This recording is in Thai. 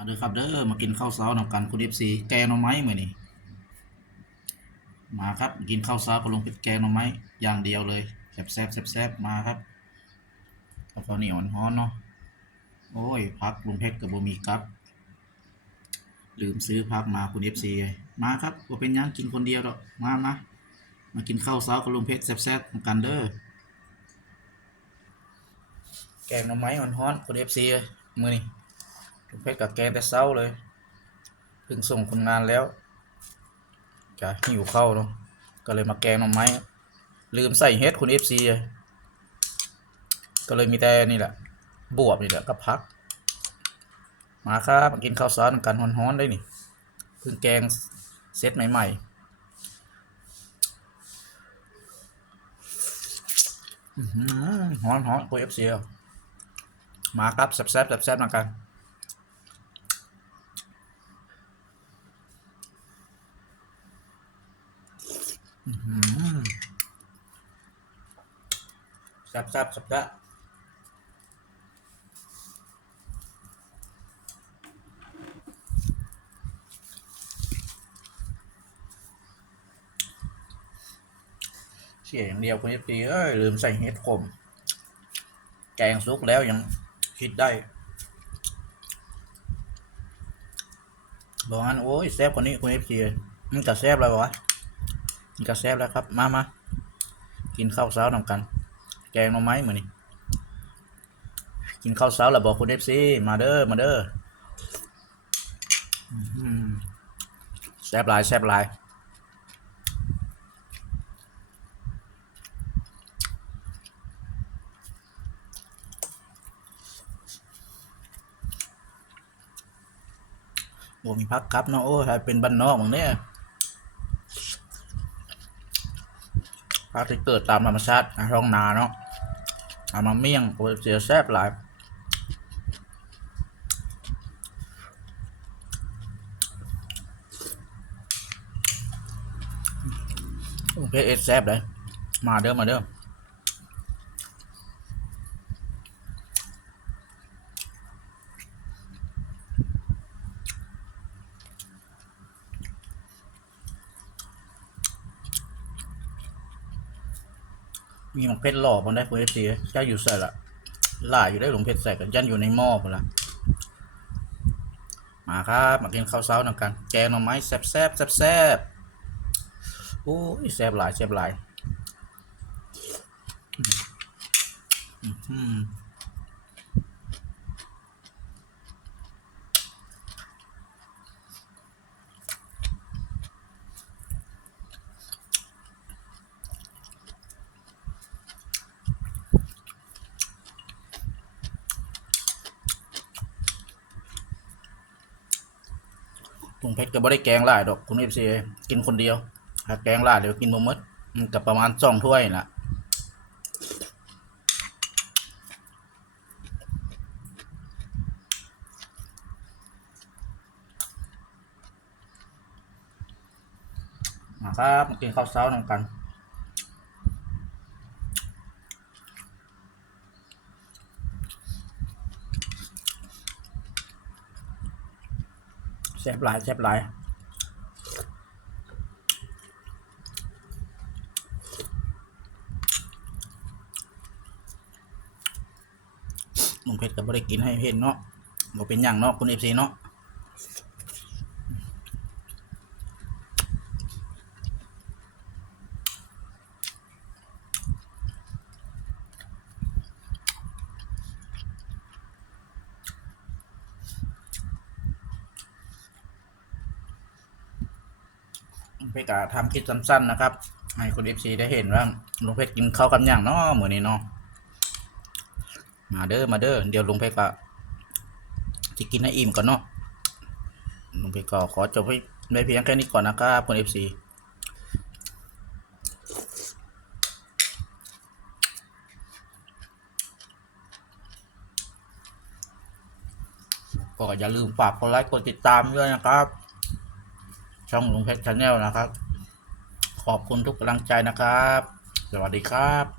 มาเด้อครับเด้อมากินข้าวเช้านำกันคุณเอฟซีแกงหน่อไม้มื้อนี้มาครับกินข้าวเช้าก็ลงเป็นแกงหน่อไม้อย่างเดียวเลยแซ่บแซ่บแซ่บแซ่บมาครับข้าวเหนียวฮ้อนเนาะโอ้ยพักลุงเพชรกับบ่มีครับลืมซื้อพักมาคุณเอฟซีมาครับบ่าเป็นยังกินคนเดียวดอกมามามากินข้าวเช้ากับลุงเพชรแซ่บแซ่บนำกันเด้อแกงหน่อไม้ฮ้อนๆคุณเอฟซีมือนี้ลุง เพชรกับแกแต่เช้าเลยเพิ่งส่งคนงานแล้วจะหิวข้าเนาะก็เลยมาแกงหน่อไม้ลืมใส่เฮ็ดคุณเอฟซีก็เลยมีแต่นี่แหละ บวบนี่แหละก็พัก มาครับมากินข้าวสารกันฮ้อนๆได้นี่เพิ่งแกงเซตใหม่ๆอื้อหือฮ้อนๆคุณเอฟซีมาครับแซ่บๆแซ่บๆมากัน ซ่บแซ่บแซ่บแซ่บเสียอย่างเดียวคุณพี่เอ้ยลืมใส่เห็ดขมแกงซุกแล้วยังคิดได้บอกงั้นโอ้ยแซ่บกว่านี้คุณเอฟซีมันจะแซ่บแล้ววะ มันจะแซ่บแล้วครับ มามากินข้าวเช้านำกัน แกงหน่อไม้เหมือนนี่กินข้าวเช้าแล้วบอกคุณเอฟซีมาเด้อมาเด้อแซ่บลายแซ่บลายโอ้มีพักครับเนาะโอ้ยเป็นบ้านนอกมึงเนี่ย พักที่เกิดตามธรรมชาติในท้องนาเนาะเอามาเมี่ยงโอ้ยเสียแซ่บหลายโอเพชรเอสแซ่บเลยมาเด้อมาเด้อ มีหมกเพชรหล่อมันได้เพื่อฟซีเจ้าอยู่ใส่ละหล่าอยู่ได้หลวงเพชรใส่กันยันอยู่ในหม้อพุ่นละมาครับมากินข้าวเช้านำกัน แกงหน่อไม้แซ่บแซ่บแซ่บแซ่บโอ้ยแซ่บหลายแซ่บหลายอืม ลุงเพชรก็บ่ได้แกงหลายดอกคุณเอฟซีกินคนเดียวถ้าแกงหลายเดี๋ยวกินบ่หมดมันกับประมาณสองถ้วยน่ะมาครับกินข้าวเช้านำกัน ซ่บหลายแซ่บหลายลุงเพชรกับบริกินให้เห็นเนาะบอกเป็นอย่างเนาะคุณเอฟซีเนาะ ชรก็ทำคลิปสั้นๆนะครับ ให้คุณเอฟซีได้เห็นว่าลุงเพชรกินข้าวกับอย่างเนาะเหมือนนี้เนาะมาเด้อมาเด้อเดี๋ยวลุงเพชรก็จะกินให้อิ่มก่อนเนาะลุงเพชรก็ขอจบไว้ในเพียงแค่นี้ก่อนนะครับคุณเอฟซีก็อย่าลืมฝากกดไลค์กดติดตามด้วยนะครับ ช่องลุงเพชรชาแนลนะครับ ขอบคุณทุกกำลังใจนะครับ สวัสดีครับ